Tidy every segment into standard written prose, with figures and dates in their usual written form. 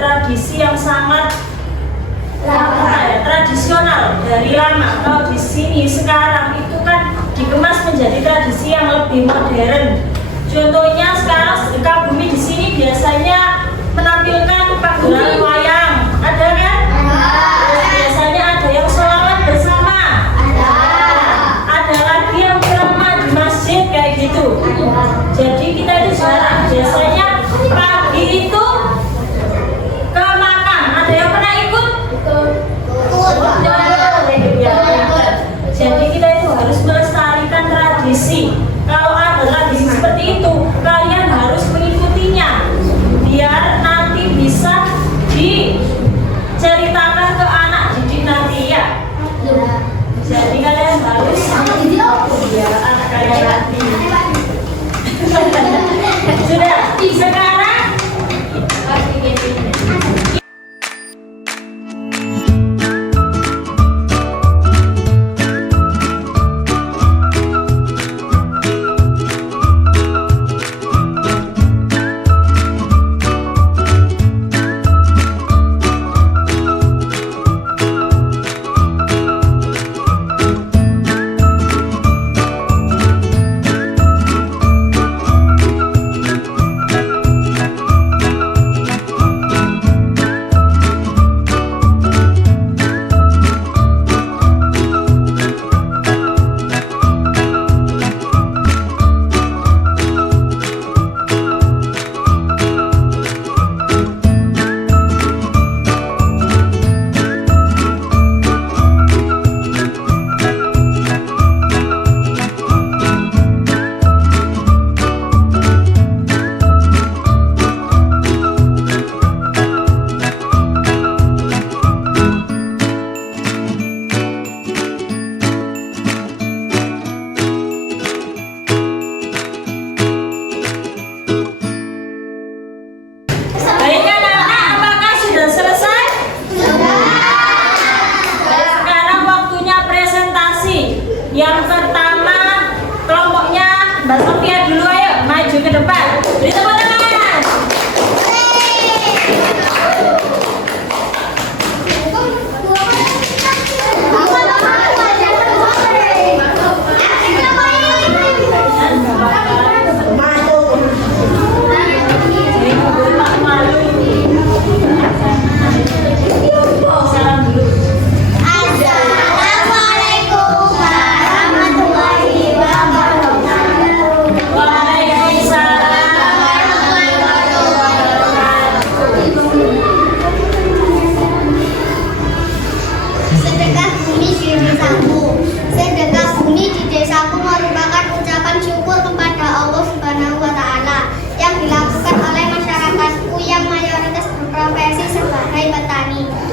tradisi yang sangat tradisional dari lama. Kalau di sini sekarang itu kan dikemas menjadi tradisi yang lebih modern. Contohnya sekarang sedekah bumi di sini biasanya menampilkan pagelaran wayang, ada kan? Biasanya ada yang sholawat bersama, ada lagi yang ceramah di masjid kayak gitu. Jadi kita itu jarang, biasanya pagi itu ke makam. Ada yang pernah ikut? Jadi kita itu harus melestarikan tradisi. Kalau ada tradisi seperti itu, kalian harus mengikutinya biar nanti bisa diceritakan ke anak didik nanti ya. Jadi kalian harus biar anak kalian nanti. Sudah, sekarang yang pertama kelompoknya Mbak Sofia dulu, ayo maju ke depan. Beri tepuk tangan.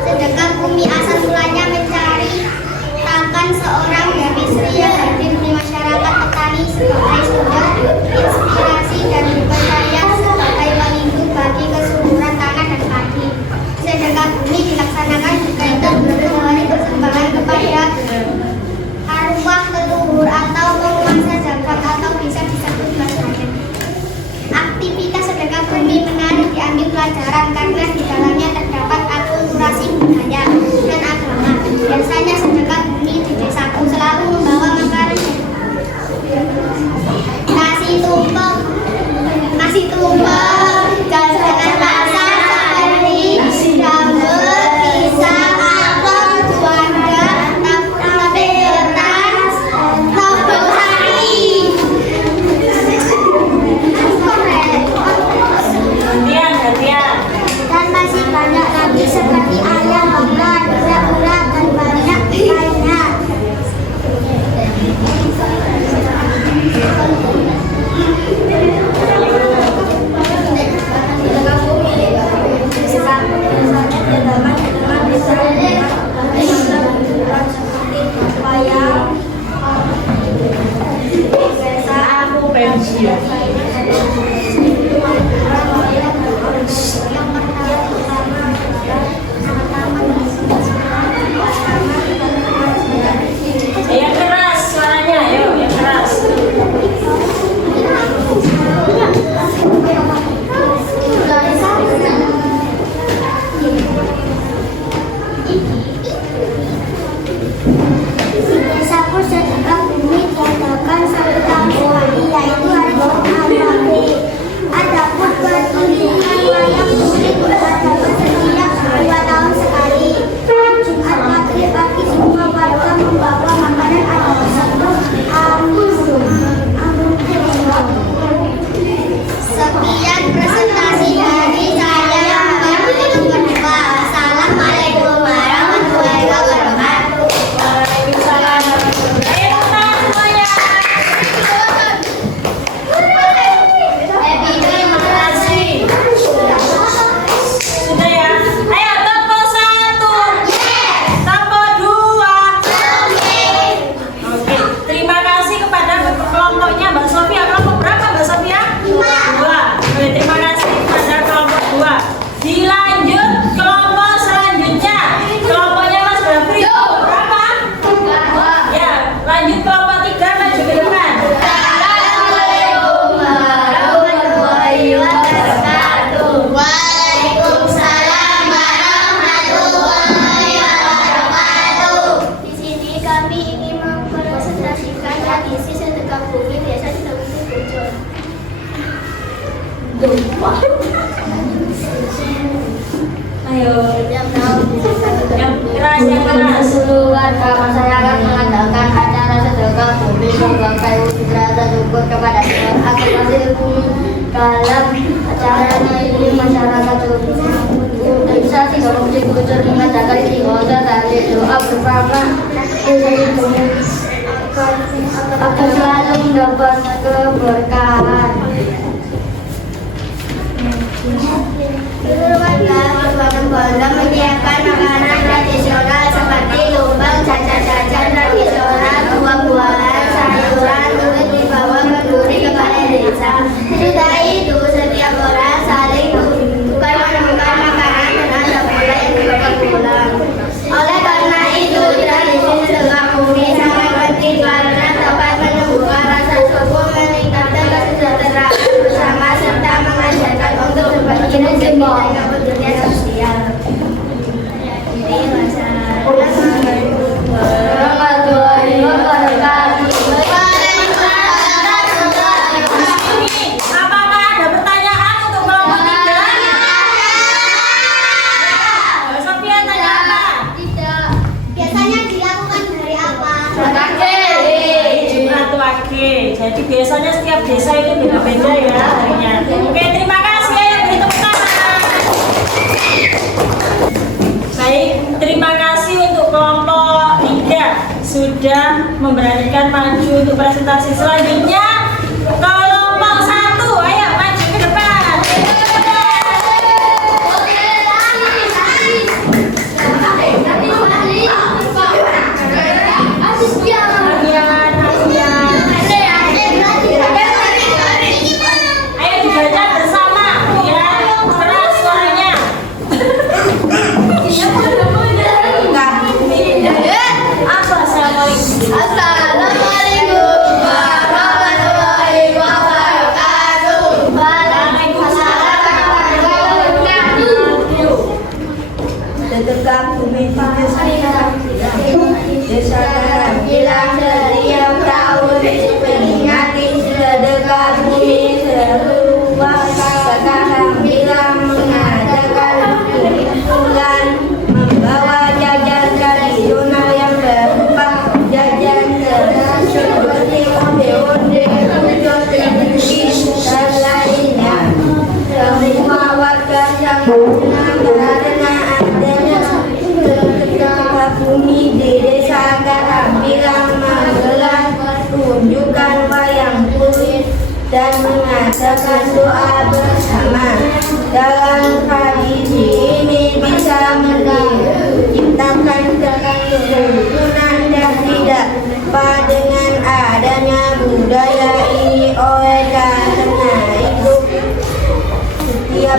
Sedekah bumi asal mulanya menceritakan seorang gadis Ria hadir di masyarakat petani sebagai sumber inspirasi dan dipercaya sebagai pelindung bagi kesuburan tanah dan padi. Sedekah bumi dilaksanakan berkaitan dengan persembahan kepada arwah leluhur atau penguasa jagat atau bisa disebut masyarakat. Aktivitas sedekah bumi menarik diambil pelajaran karena di dalamnya terdapat akulturasi budaya dan agama. Biasanya sedekah bumi di desaku selalu membawa makanan nasi tumpeng, jajanan pasar seperti dawet, pisang, apel, juanda, tape kertas, topeng hari. Dan masih banyak lagi seperti ayam bakar, urat dan banyak lainnya. Ayo, Setiap tahun yang keras, yang keras. warga masyarakat mengadakan acara sedekah bumi memakai wujud rasa syukur kepada Tuhan atas hasil bumi. Dalam acaranya ini masyarakat organisasi korupsi Gusur mengadakan ibadah dari doa bersama agar selalu mendapat keberkahan. Warga berbondong-bondong menyiapkan makanan tradisional seperti lumbang, jajan-jajan tradisional, buah-buahan, sayuran untuk dibawa ke duri ke balai desa. Sesudah itu setiap orang saling tukar menemukan makanan dan ada pula yang dibawa pulang. Oleh karena itu tradisi sedekah bumi sangat penting karena dapat menyembuhkan rasa syukur, meningkatkan kesejahteraan bersama serta mengajarkan untuk berbagi rezeki dan kepedulian sosial. Warahmatullahi wabarakatuh. Apakah ada pertanyaan untuk kelompok 3? Sofia tanya apa? Tidak. Biasanya dilakukan hari apa? Jumat Wage. Jadi biasanya setiap desa itu beda-beda ya harinya. Oke, terima kasih ya yang beri tepuk tangan. Baik, terima kasih untuk kelompok 3 sudah memberanikan maju untuk presentasi selanjutnya. Kelompok 1, ayo maju ke depan. Ayo dibaca bersama ya, keras suaranya. Apa? Assalamualaikum. Assalamualaikum warahmatullahi wabarakatuh. Waalaikumsalam warahmatullahi wabarakatuh. Sedekah bumi desa Karang bilang setiap tahun memperingati sedekah bumi seluruh warga Karang bilang mengadakan kumpulan membawa jajan tradisional yang berupa jajan seperti onde-onde, rujak, dan lainnya. Semua warga sangat senang karena adanya sedekah bumi di desa Karang bilang menggelar pertunjukan wayang kulit dan mengadakan doa bersama. Dalam tradisi ini bisa menciptakan kerukunan dan tidak lupa dengan adanya budaya ini oleh karena itu setiap